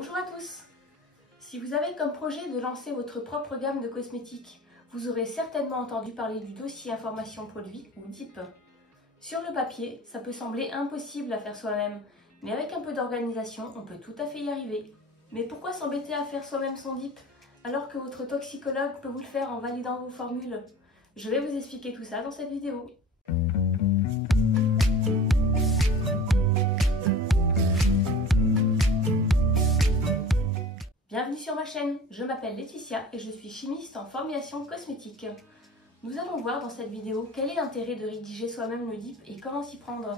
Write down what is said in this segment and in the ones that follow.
Bonjour à tous! Si vous avez comme projet de lancer votre propre gamme de cosmétiques, vous aurez certainement entendu parler du dossier information produit ou DIP. Sur le papier, ça peut sembler impossible à faire soi-même, mais avec un peu d'organisation, on peut tout à fait y arriver. Mais pourquoi s'embêter à faire soi-même son DIP alors que votre toxicologue peut vous le faire en validant vos formules? Je vais vous expliquer tout ça dans cette vidéo. Bienvenue sur ma chaîne, je m'appelle Laetitia et je suis chimiste en formulation cosmétique. Nous allons voir dans cette vidéo quel est l'intérêt de rédiger soi-même le DIP et comment s'y prendre.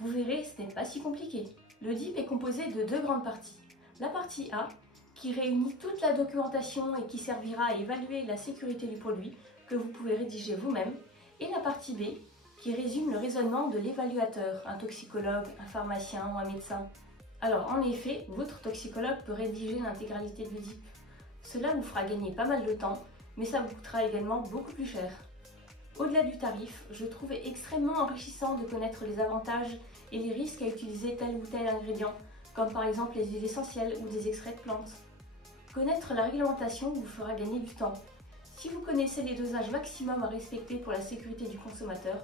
Vous verrez, ce n'est pas si compliqué. Le DIP est composé de deux grandes parties. La partie A, qui réunit toute la documentation et qui servira à évaluer la sécurité du produit que vous pouvez rédiger vous-même, et la partie B, qui résume le raisonnement de l'évaluateur, un toxicologue, un pharmacien ou un médecin. Alors en effet, votre toxicologue peut rédiger l'intégralité du DIP. Cela vous fera gagner pas mal de temps, mais ça vous coûtera également beaucoup plus cher. Au-delà du tarif, je trouvais extrêmement enrichissant de connaître les avantages et les risques à utiliser tel ou tel ingrédient, comme par exemple les huiles essentielles ou des extraits de plantes. Connaître la réglementation vous fera gagner du temps. Si vous connaissez les dosages maximum à respecter pour la sécurité du consommateur,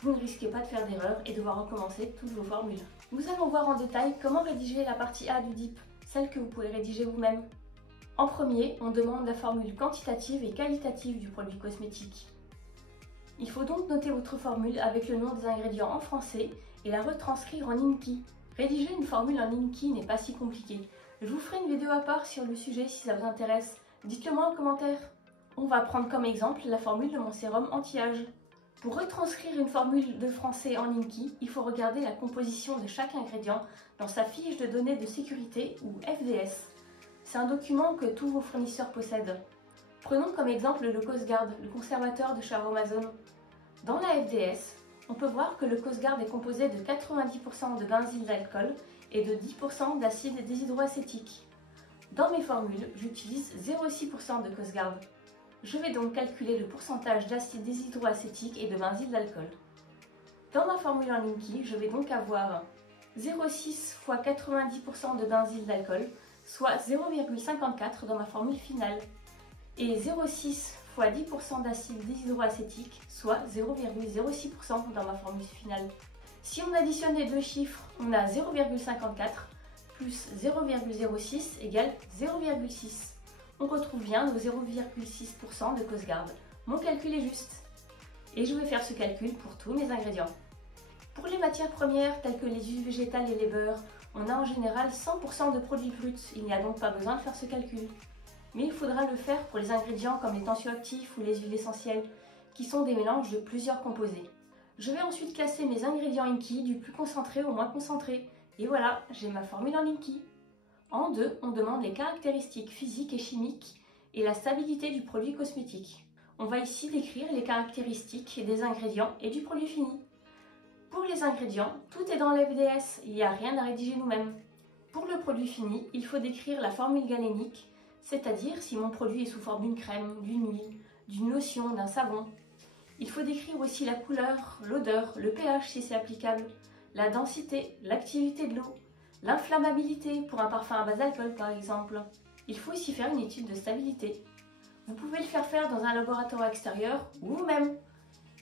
vous ne risquez pas de faire d'erreur et devoir recommencer toutes vos formules. Nous allons voir en détail comment rédiger la partie A du DIP, celle que vous pouvez rédiger vous-même. En premier, on demande la formule quantitative et qualitative du produit cosmétique. Il faut donc noter votre formule avec le nom des ingrédients en français et la retranscrire en INCI. Rédiger une formule en INCI n'est pas si compliqué. Je vous ferai une vidéo à part sur le sujet si ça vous intéresse. Dites-le moi en commentaire. On va prendre comme exemple la formule de mon sérum anti-âge. Pour retranscrire une formule de français en INCI, il faut regarder la composition de chaque ingrédient dans sa fiche de données de sécurité ou FDS. C'est un document que tous vos fournisseurs possèdent. Prenons comme exemple le Coast Guard, le conservateur de chez Aromazone. Dans la FDS, on peut voir que le Coast Guard est composé de 90% de benzyle d'alcool et de 10% d'acide déshydroacétique. Dans mes formules, j'utilise 0,6% de Coast Guard. Je vais donc calculer le pourcentage d'acide déshydroacétique et de benzyle d'alcool. Dans ma formule en INCI, je vais donc avoir 0,6 fois 90% de benzyle d'alcool, soit 0,54 dans ma formule finale, et 0,6 fois 10% d'acide déshydroacétique, soit 0,06% dans ma formule finale. Si on additionne les deux chiffres, on a 0,54 plus 0,06 égale 0,6. On retrouve bien nos 0,6% de Coast Guard. Mon calcul est juste. Et je vais faire ce calcul pour tous mes ingrédients. Pour les matières premières telles que les huiles végétales et les beurres, on a en général 100% de produits bruts. Il n'y a donc pas besoin de faire ce calcul. Mais il faudra le faire pour les ingrédients comme les tensioactifs ou les huiles essentielles, qui sont des mélanges de plusieurs composés. Je vais ensuite classer mes ingrédients INCI du plus concentré au moins concentré. Et voilà, j'ai ma formule en INCI. En 2, on demande les caractéristiques physiques et chimiques et la stabilité du produit cosmétique. On va ici décrire les caractéristiques des ingrédients et du produit fini. Pour les ingrédients, tout est dans l'FDS, il n'y a rien à rédiger nous-mêmes. Pour le produit fini, il faut décrire la formule galénique, c'est-à-dire si mon produit est sous forme d'une crème, d'une huile, d'une lotion, d'un savon. Il faut décrire aussi la couleur, l'odeur, le pH si c'est applicable, la densité, l'activité de l'eau, l'inflammabilité pour un parfum à base d'alcool par exemple. Il faut ici faire une étude de stabilité. Vous pouvez le faire dans un laboratoire extérieur ou vous-même.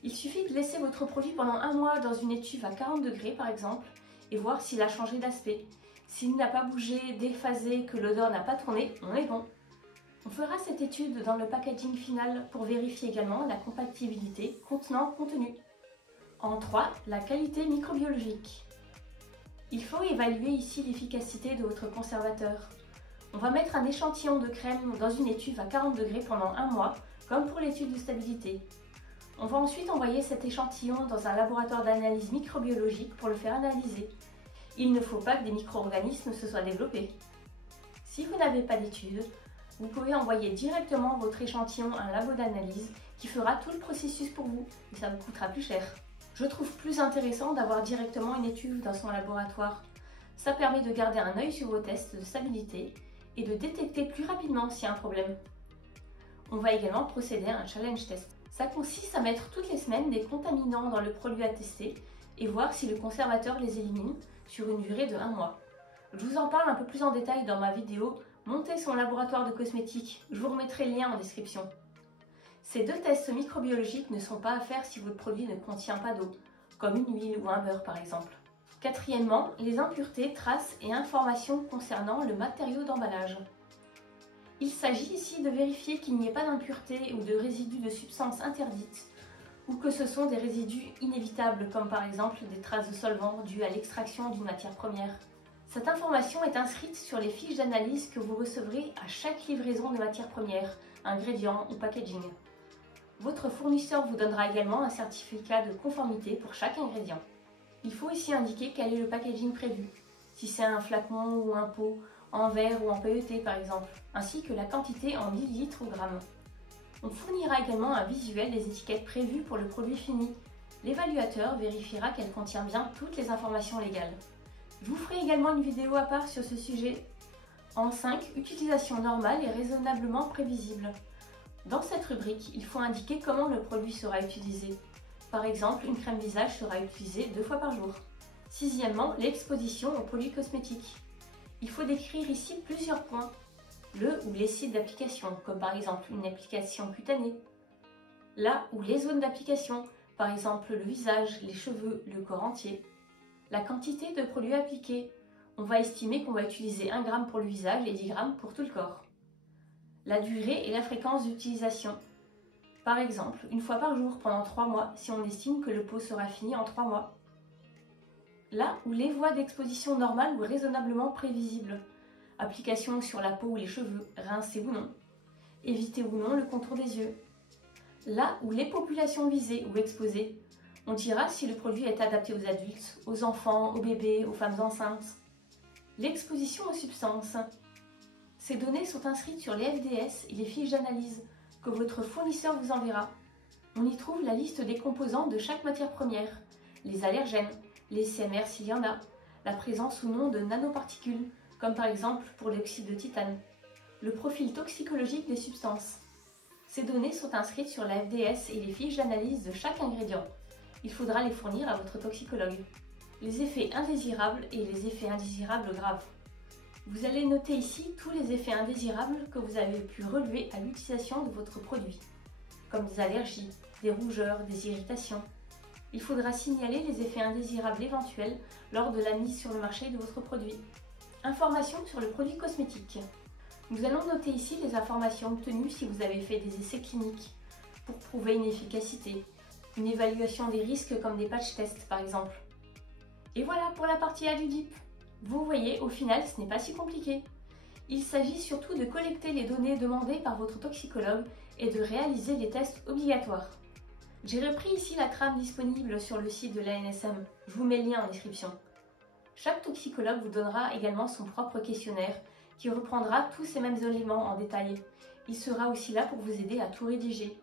Il suffit de laisser votre produit pendant un mois dans une étuve à 40 degrés par exemple et voir s'il a changé d'aspect. S'il n'a pas bougé, déphasé, que l'odeur n'a pas tourné, on est bon. On fera cette étude dans le packaging final pour vérifier également la compatibilité contenant-contenu. En 3, la qualité microbiologique. Il faut évaluer ici l'efficacité de votre conservateur. On va mettre un échantillon de crème dans une étuve à 40 degrés pendant un mois, comme pour l'étude de stabilité. On va ensuite envoyer cet échantillon dans un laboratoire d'analyse microbiologique pour le faire analyser. Il ne faut pas que des micro-organismes se soient développés. Si vous n'avez pas d'étude, vous pouvez envoyer directement votre échantillon à un labo d'analyse qui fera tout le processus pour vous, et ça vous coûtera plus cher. Je trouve plus intéressant d'avoir directement une étuve dans son laboratoire. Ça permet de garder un œil sur vos tests de stabilité et de détecter plus rapidement s'il y a un problème. On va également procéder à un challenge test. Ça consiste à mettre toutes les semaines des contaminants dans le produit à tester et voir si le conservateur les élimine sur une durée de 1 mois. Je vous en parle un peu plus en détail dans ma vidéo « Monter son laboratoire de cosmétiques ». Je vous remettrai le lien en description. Ces 2 tests microbiologiques ne sont pas à faire si votre produit ne contient pas d'eau, comme une huile ou un beurre par exemple. Quatrièmement, les impuretés, traces et informations concernant le matériau d'emballage. Il s'agit ici de vérifier qu'il n'y ait pas d'impuretés ou de résidus de substances interdites, ou que ce sont des résidus inévitables comme par exemple des traces de solvant dues à l'extraction d'une matière première. Cette information est inscrite sur les fiches d'analyse que vous recevrez à chaque livraison de matières premières, ingrédients ou packaging. Votre fournisseur vous donnera également un certificat de conformité pour chaque ingrédient. Il faut ici indiquer quel est le packaging prévu, si c'est un flacon ou un pot, en verre ou en PET par exemple, ainsi que la quantité en millilitres ou grammes. On fournira également un visuel des étiquettes prévues pour le produit fini. L'évaluateur vérifiera qu'elle contient bien toutes les informations légales. Je vous ferai également une vidéo à part sur ce sujet. En 5, utilisation normale et raisonnablement prévisible. Dans cette rubrique, il faut indiquer comment le produit sera utilisé. Par exemple, une crème visage sera utilisée 2 fois par jour. Sixièmement, l'exposition aux produits cosmétiques. Il faut décrire ici plusieurs points. Le ou les sites d'application, comme par exemple une application cutanée. La ou les zones d'application, par exemple le visage, les cheveux, le corps entier. La quantité de produits appliqués. On va estimer qu'on va utiliser 1 g pour le visage et 10 g pour tout le corps. La durée et la fréquence d'utilisation. Par exemple, 1 fois par jour pendant 3 mois si on estime que le pot sera fini en 3 mois. Là où les voies d'exposition normales ou raisonnablement prévisibles. Application sur la peau ou les cheveux, rincés ou non. Éviter ou non le contour des yeux. Là où les populations visées ou exposées. On dira si le produit est adapté aux adultes, aux enfants, aux bébés, aux femmes enceintes. L'exposition aux substances. Ces données sont inscrites sur les FDS et les fiches d'analyse que votre fournisseur vous enverra. On y trouve la liste des composants de chaque matière première, les allergènes, les CMR s'il y en a, la présence ou non de nanoparticules, comme par exemple pour l'oxyde de titane, le profil toxicologique des substances. Ces données sont inscrites sur la FDS et les fiches d'analyse de chaque ingrédient. Il faudra les fournir à votre toxicologue. Les effets indésirables et les effets indésirables graves. Vous allez noter ici tous les effets indésirables que vous avez pu relever à l'utilisation de votre produit, comme des allergies, des rougeurs, des irritations. Il faudra signaler les effets indésirables éventuels lors de la mise sur le marché de votre produit. Informations sur le produit cosmétique. Nous allons noter ici les informations obtenues si vous avez fait des essais cliniques pour prouver une efficacité, une évaluation des risques comme des patch tests par exemple. Et voilà pour la partie A du DIP. Vous voyez, au final, ce n'est pas si compliqué. Il s'agit surtout de collecter les données demandées par votre toxicologue et de réaliser les tests obligatoires. J'ai repris ici la trame disponible sur le site de l'ANSM. Je vous mets le lien en description. Chaque toxicologue vous donnera également son propre questionnaire qui reprendra tous ces mêmes éléments en détail. Il sera aussi là pour vous aider à tout rédiger.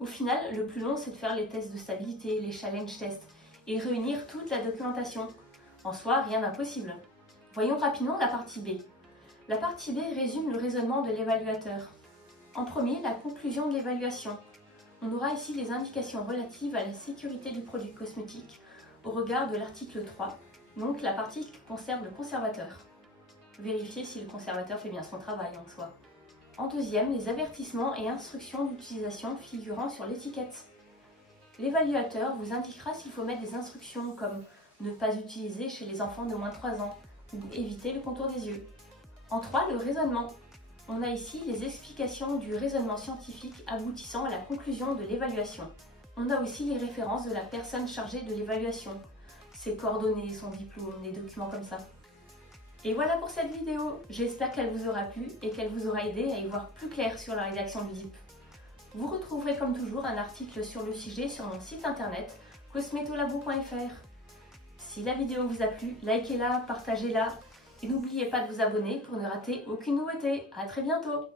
Au final, le plus long, c'est de faire les tests de stabilité, les challenge tests et réunir toute la documentation. En soi, rien d'impossible. Voyons rapidement la partie B. La partie B résume le raisonnement de l'évaluateur. En premier, la conclusion de l'évaluation. On aura ici les indications relatives à la sécurité du produit cosmétique au regard de l'article 3, donc la partie qui concerne le conservateur. Vérifiez si le conservateur fait bien son travail en soi. En deuxième, les avertissements et instructions d'utilisation figurant sur l'étiquette. L'évaluateur vous indiquera s'il faut mettre des instructions comme ne pas utiliser chez les enfants de moins de 3 ans ou éviter le contour des yeux. En 3, le raisonnement. On a ici les explications du raisonnement scientifique aboutissant à la conclusion de l'évaluation. On a aussi les références de la personne chargée de l'évaluation, ses coordonnées, son diplôme, des documents comme ça. Et voilà pour cette vidéo, j'espère qu'elle vous aura plu et qu'elle vous aura aidé à y voir plus clair sur la rédaction du DIP. Vous retrouverez comme toujours un article sur le sujet sur mon site internet cosmetolabo.fr. Si la vidéo vous a plu, likez-la, partagez-la et n'oubliez pas de vous abonner pour ne rater aucune nouveauté. À très bientôt!